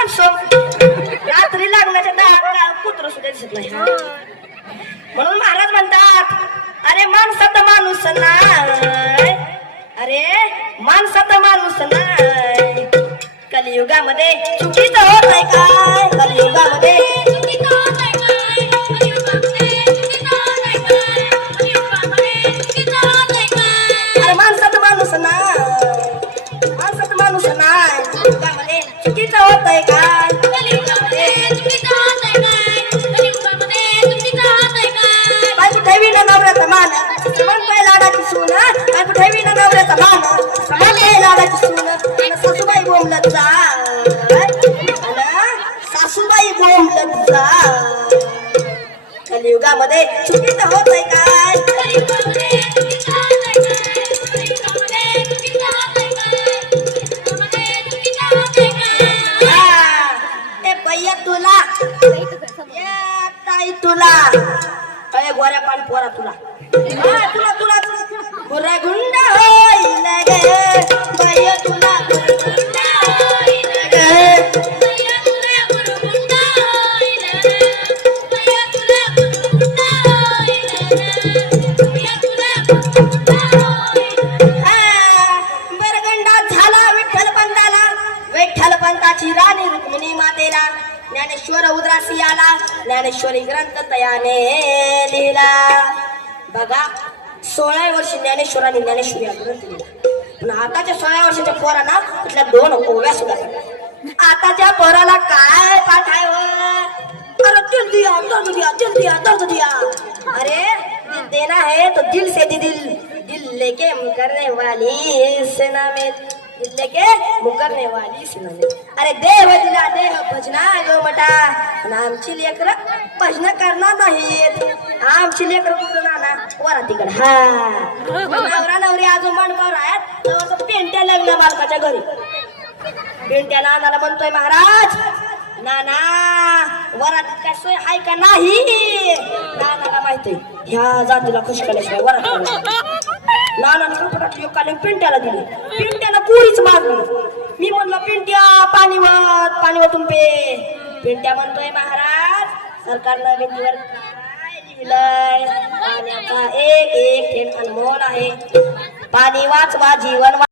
माणसं रात्री लागण्याच्या दारात कुत्र सुद्धा दिसत नाही. म्हणून महाराज म्हणतात, अरे माणसात माणूस नाही, अरे माणसात माणूस नाही. कलियुगामध्ये चुकीचं होत आहे काय? कलियुगामध्ये अरे माणसात माणूस नाही, माणसात माणूस नाही. कलियुगामध्ये चुकीचं होत आहे काय? बायको ठेवी ना नवऱ्याचा मान, समान काय लाडाची सून. बायको ठेवी ना नवऱ्याचा मान, समान काय लाडाची सून. सासूबाई बोंबलत जा, सासूबाई बोंबलत जा. कलियुगामध्ये चुकीचं होत आहे काय? भैया तुला ताई तुला काय गोऱ्या पाणी पोरा तुला तुला तुला गोरा गुंड होईल गे भैया तुला बरगंडा झाला विठ्ठल पंताला, विठ्ठल पंताची राणी रुक्मिणी मातेला. ज्ञानेश्वर उद्रासी आला, ज्ञानेश्वरी ग्रंथ तयाने लिहिला. बघा 16 वर्षी ज्ञानेश्वरांनी ज्ञानेश्वरी ग्रंथ लिहिला. पण आताच्या 16 वर्षाच्या पोरांना तिथल्या 2 ओव्या सुद्धा. आताच्या पोराला काय पाठ आहे? अरे दिल दिया दर्द दिया, दिल दिया दर्द दिया. अरे दिल देना है तो दिल से दिल, दिल लेके मुकरने वाली सेना में, दिल लेके मुकरने वाली सेना में. अरे देव दिला देह भजना जो मटा. पण आमची लेकर भजन करणार नाहीत. आमची लेकर कुठं ना वरा तिकडे. हा नवरा नवरी अजून मंडपावर आहेत, तर पेंट्या लग्न बालकाच्या घरी. पेंट्या नानाला म्हणतोय, महाराज नाना वरात काय सोय आहे का नाही? नानाला माहिती ह्या जातीला खुश केल्याशिवाय वरात. नाना काले पिंट्याला दिली, पिंट्याला कोरीच मारली. मी म्हणलं पिंट्या पाणीवत पाणीवतून पे. पिंट्या म्हणतोय, महाराज सरकारनं भिंतीवर काय लिहिलंय? पाण्याचा एक एक थेंब अनमोल आहे. पाणी वाचवा जीवन